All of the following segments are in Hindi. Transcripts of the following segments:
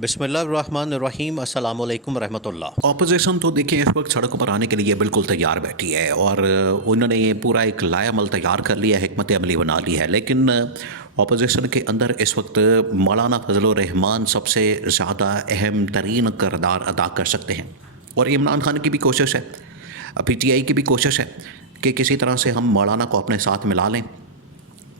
बिस्मिल्लाहिर्रहमानिर्रहीम अस्सलाम वालेकुम रहमतुल्लाह। ऑपोजिशन तो देखिए इस वक्त सड़कों पर आने के लिए बिल्कुल तैयार बैठी है और उन्होंने ये पूरा एक लायामल तैयार कर लिया है, हिकमत अमली बना ली है। लेकिन ऑपोजिशन के अंदर इस वक्त मौलाना फजल रहमान सबसे ज़्यादा अहम तरीन किरदार अदा कर सकते हैं और इमरान खान की भी कोशिश है, PTI की भी कोशिश है कि किसी तरह से हम मौलाना को अपने साथ मिला लें।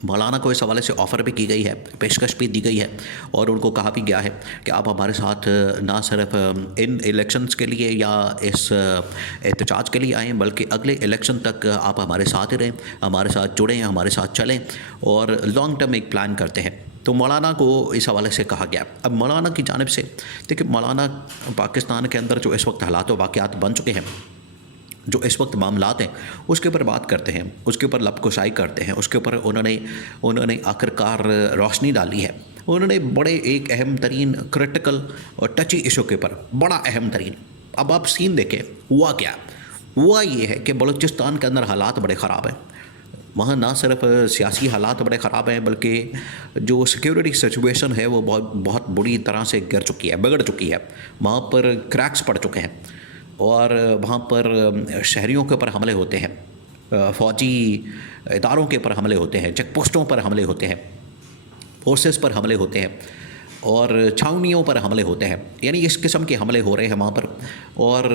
मौलाना को इस हवाले से ऑफ़र भी की गई है, पेशकश भी दी गई है और उनको कहा भी गया है कि आप हमारे साथ ना सिर्फ इन इलेक्शंस के लिए या इस एहतजाज के लिए आएँ, बल्कि अगले इलेक्शन तक आप हमारे साथ ही रहें, हमारे साथ जुड़ें, हमारे साथ चलें और लॉन्ग टर्म एक प्लान करते हैं। तो मौलाना को इस हवाले से कहा गया। अब मौलाना की जानिब से देखिए, मौलाना पाकिस्तान के अंदर जो इस वक्त हालात व वाक़यात बन चुके हैं, जो इस वक्त मामलात हैं, उसके ऊपर बात करते हैं, उसके ऊपर लबकुशाई करते हैं, उसके ऊपर उन्होंने आखिरकार रोशनी डाली है। उन्होंने बड़े एक अहम तरीन क्रिटिकल और टची इशू के ऊपर बड़ा अहम तरीन, अब आप सीन देखें हुआ क्या। हुआ ये है कि बलूचिस्तान के अंदर हालात बड़े ख़राब हैं। वहाँ ना सिर्फ सियासी हालात बड़े ख़राब हैं, बल्कि जो सिक्योरिटी सिचुएशन है वो बहुत बहुत बुरी तरह से गिर चुकी है, बिगड़ चुकी है। वहाँ पर क्रैक्स पड़ चुके हैं और वहाँ पर शहरियों के ऊपर हमले होते हैं, फ़ौजी इदारों के ऊपर हमले होते हैं, चेक पोस्टों पर हमले होते हैं, फोर्सेस पर हमले होते हैं और छावनियों पर हमले होते हैं। यानी इस किस्म के हमले हो रहे हैं वहाँ पर और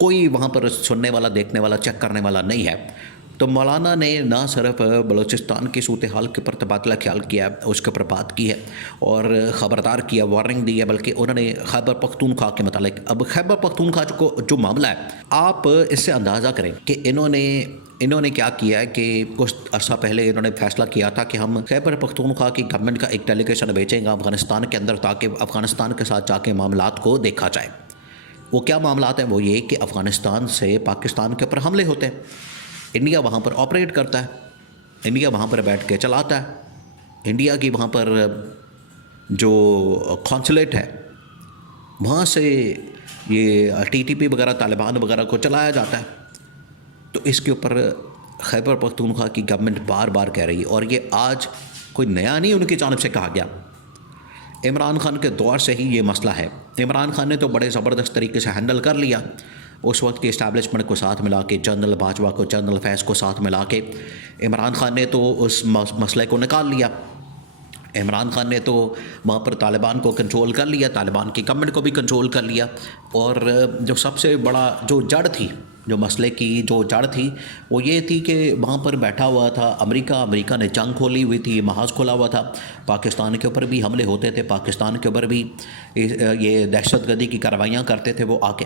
कोई वहाँ पर सुनने वाला, देखने वाला, चेक करने वाला नहीं है। तो मौलाना ने ना सिर्फ बलूचिस्तान की सूरत हाल के ऊपर तबादला ख्याल किया, उसके ऊपर बात की है और ख़बरदार किया, वार्निंग दी है, बल्कि उन्होंने खैबर पख्तूनख्वा के मतलब, अब खैबर पख्तूनख्वा जो मामला है, आप इससे अंदाज़ा करें कि इन्होंने क्या किया है कि कुछ अर्सा पहले इन्होंने फैसला किया था कि हम खैबर पख्तूनख्वा की गवर्नमेंट का एक डेलीगेशन भेजेंगे अफ़गानिस्तान के अंदर, ताकि अफ़गानिस्तान के साथ जाके मामलात को देखा जाए। वो क्या मामलात हैं? वो ये कि अफ़गानिस्तान से पाकिस्तान के ऊपर हमले होते हैं, इंडिया वहाँ पर ऑपरेट करता है, इंडिया वहाँ पर बैठ के चलाता है, इंडिया की वहाँ पर जो कॉन्सुलेट है वहाँ से ये TTP वगैरह, तालिबान वगैरह को चलाया जाता है। तो इसके ऊपर खैबर पख्तूनख्वा की गवर्नमेंट बार बार कह रही है और ये आज कोई नया नहीं उनकी जानिब से कहा गया। इमरान खान के दौर से ही ये मसला है। इमरान खान ने तो बड़े ज़बरदस्त तरीके से हैंडल कर लिया। उस वक्त की इस्टेब्लिशमेंट को साथ मिला के, जनरल बाजवा को, जनरल फैज़ को साथ मिला के इमरान खान ने तो उस मसले को निकाल लिया। इमरान खान ने तो वहाँ पर तालिबान को कंट्रोल कर लिया, तालिबान की गवर्नमेंट को भी कंट्रोल कर लिया और जो सबसे बड़ा जो जड़ थी, जो मसले की जो जड़ थी, वो ये थी कि वहाँ पर बैठा हुआ था अमेरिका ने जंग खोली हुई थी, महाज खोला हुआ था, पाकिस्तान के ऊपर भी हमले होते थे, पाकिस्तान के ऊपर भी ये दहशतगर्दी की कार्रवाइयाँ करते थे वो आके।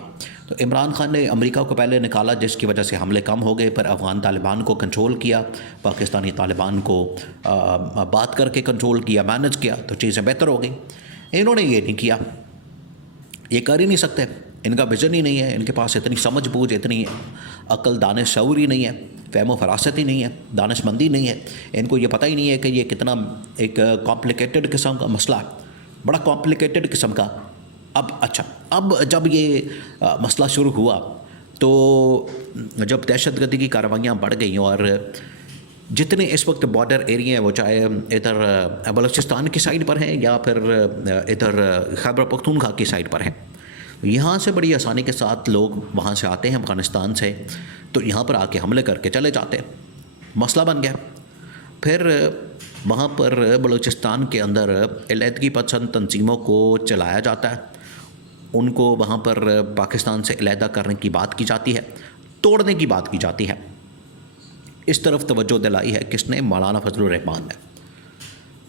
तो इमरान खान ने अमेरिका को पहले निकाला, जिसकी वजह से हमले कम हो गए, पर अफ़गान तालिबान को कंट्रोल किया, पाकिस्तानी तालिबान को बात करके कंट्रोल किया, मैनेज किया, तो चीज़ें बेहतर हो गई। इन्होंने ये नहीं किया, ये कर ही नहीं सकते, इनका विज़न ही नहीं है, इनके पास इतनी समझ बूझ, इतनी अक्ल, दानिश, शऊर ही नहीं है, फ़हम फरासत ही नहीं है, दानिशमंदी नहीं है। इनको ये पता ही नहीं है कि ये कितना एक कॉम्प्लिकेटेड किस्म का मसला है, बड़ा कॉम्प्लिकेटेड किस्म का। अब जब ये मसला शुरू हुआ, तो जब दहशतगर्दी की कार्रवाइयाँ बढ़ गई और जितने इस वक्त बॉर्डर एरिया हैं, वो चाहे इधर बलूचिस्तान की साइड पर हैं या फिर इधर खैबर पख्तूनख्वा की साइड पर हैं, यहाँ से बड़ी आसानी के साथ लोग वहाँ से आते हैं अफ़गानिस्तान से, तो यहाँ पर आके हमले करके चले जाते हैं। मसला बन गया। फिर वहाँ पर बलूचिस्तान के अंदर अलहदगी पसंद तंजीमों को चलाया जाता है, उनको वहाँ पर पाकिस्तान से अलहदा करने की बात की जाती है, तोड़ने की बात की जाती है। इस तरफ तवज्जो दिलाई है किसने? मौलाना फजल रहमान ने।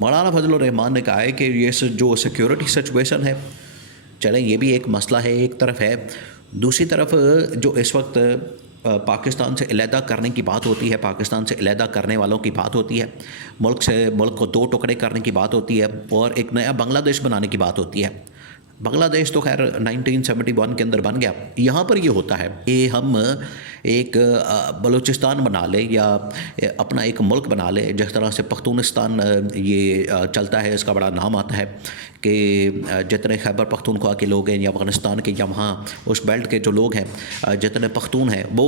मौलाना फजल रहमान ने कहा है कि ये जो सिक्योरिटी सिचुएशन है, चलें ये भी एक मसला है, एक तरफ है। दूसरी तरफ जो इस वक्त पाकिस्तान से अलहदा करने की बात होती है, पाकिस्तान से अलहदा करने वालों की बात होती है, मुल्क को दो टुकड़े करने की बात होती है और एक नया बांग्लादेश बनाने की बात होती है। बांग्लादेश तो खैर 1971 के अंदर बन गया। यहाँ पर ये होता है कि हम एक बलूचिस्तान बना ले या अपना एक मुल्क बना ले, जिस तरह से पख्तूनिस्तान ये चलता है, इसका बड़ा नाम आता है कि जितने खैबर पख्तूनख्वा के लोग हैं या अफ़गानिस्तान के या वहाँ उस बेल्ट के जो लोग हैं, जितने पख्तून हैं, वो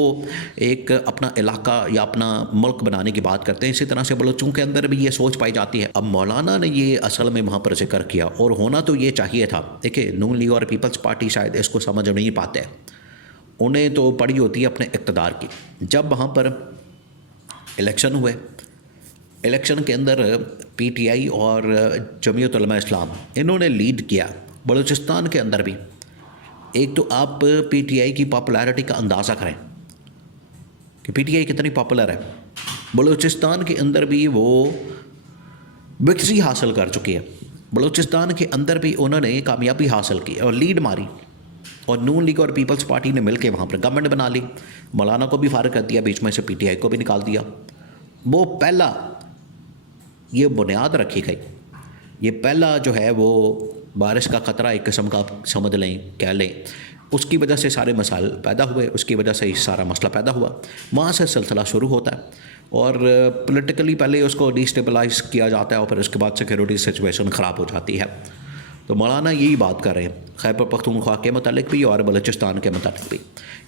एक अपना इलाका या अपना मुल्क बनाने की बात करते हैं। इसी तरह से बलूचों के अंदर भी ये सोच पाई जाती है। अब मौलाना ने ये असल में वहाँ पर जिक्र किया और होना तो ये चाहिए था। देखिए, नून लीग और पीपल्स पार्टी शायद इसको समझ नहीं पाते, उन्हें तो पड़ी होती है अपने इक़्तिदार की। जब वहाँ पर इलेक्शन हुए, इलेक्शन के अंदर पीटीआई और जमीयत उलमा इस्लाम इन्होंने लीड किया। बलूचिस्तान के अंदर भी एक तो आप पीटीआई की पॉपुलैरिटी का अंदाज़ा करें कि पीटीआई कितनी पॉपुलर है। बलूचिस्तान के अंदर भी वो विक्ट्री हासिल कर चुकी है, बलूचिस्तान के अंदर भी उन्होंने कामयाबी हासिल की और लीड मारी, और नून लीग और पीपल्स पार्टी ने मिलकर वहाँ पर गवर्नमेंट बना ली। मौलाना को भी फारिग कर दिया, बीच में से पीटीआई को भी निकाल दिया। वो पहला ये बुनियाद रखी गई, ये पहला जो है वो बारिश का ख़तरा एक किस्म का समझ लें, कह लें, उसकी वजह से सारे मसाइल पैदा हुए, उसकी वजह से ही सारा मसला पैदा हुआ। वहाँ से सिलसिला शुरू होता है और पॉलिटिकली पहले उसको डिस्टेबलाइज किया जाता है और फिर उसके बाद सिक्योरिटी सिचुएशन ख़राब हो जाती है। तो मौलाना यही बात कर रहे हैं खैबर पख्तूनख्वा के मतलब भी और बलूचिस्तान के मतलब भी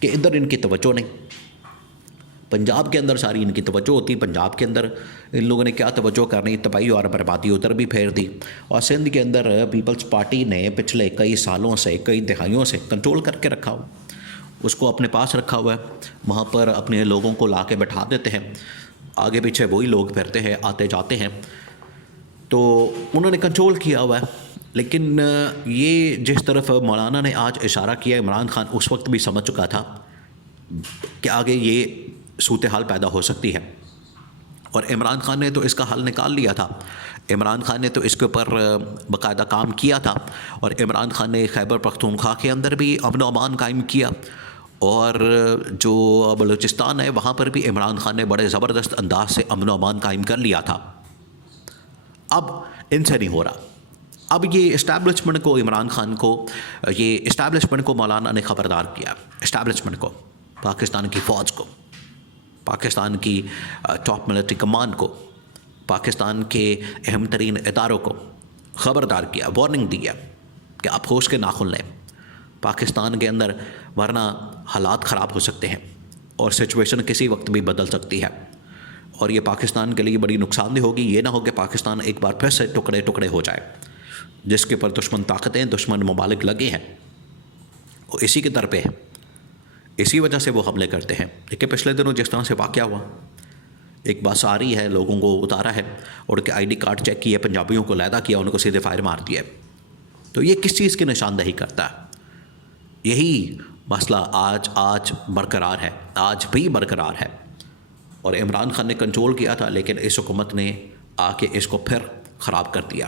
कि इधर इनकी तवज्जो नहीं। पंजाब के अंदर सारी इनकी तवज्जो होती, पंजाब के अंदर इन लोगों ने क्या तवज्जो करनी, तबाही और बर्बादी उधर भी फेर दी। और सिंध के अंदर पीपल्स पार्टी ने पिछले कई सालों से, कई दिहाइयों से कंट्रोल करके रखा हुआ, उसको अपने पास रखा हुआ है। वहाँ पर अपने लोगों को ला के बैठा देते हैं, आगे पीछे वही लोग फिरते हैं, आते जाते हैं, तो उन्होंने कंट्रोल किया हुआ है। लेकिन ये जिस तरफ मौलाना ने आज इशारा किया, इमरान खान उस वक्त भी समझ चुका था कि आगे ये सूरत हाल पैदा हो सकती है, और इमरान खान ने तो इसका हल निकाल लिया था। इमरान खान ने तो इसके ऊपर बाकायदा काम किया था, और इमरान खान ने खैबर पख्तूनख्वा के अंदर भी अमन व अमान कायम किया, और जो बलूचिस्तान है वहाँ पर भी इमरान खान ने बड़े ज़बरदस्त अंदाज से अमन व अमान कायम कर लिया था। अब इनसे नहीं हो रहा। अब ये इस्टेब्लिशमेंट को, इमरान खान को, ये इस्टेब्लिशमेंट को मौलाना ने ख़बरदार किया, इस्टेब्लिशमेंट को, पाकिस्तान की फ़ौज को, पाकिस्तान की टॉप मिलिट्री कमान को, पाकिस्तान के अहम तरीन इदारों को ख़बरदार किया, वार्निंग दिया कि आप होश के नाखुन लें पाकिस्तान के अंदर, वरना हालात ख़राब हो सकते हैं और सिचुएशन किसी वक्त भी बदल सकती है, और ये पाकिस्तान के लिए बड़ी नुकसानदेह होगी। ये ना हो कि पाकिस्तान एक बार फिर से टुकड़े टुकड़े हो जाए, जिसके पर दुश्मन ताकतें, दुश्मन ममालिक लगे हैं, वो इसी के दर पे है, इसी वजह से वो हमले करते हैं। देखिए पिछले दिनों जिस तरह से वाक़या हुआ, एक बस आ रही है, लोगों को उतारा है, उनके आईडी कार्ड चेक किए, पंजाबियों को लैदा किया, उनको सीधे फायर मार दिया। तो ये किस चीज़ की निशानदही करता है? यही मसला आज बरकरार है, आज भी बरकरार है, और इमरान खान ने कंट्रोल किया था, लेकिन इस हुकूमत ने आके इसको फिर ख़राब कर दिया।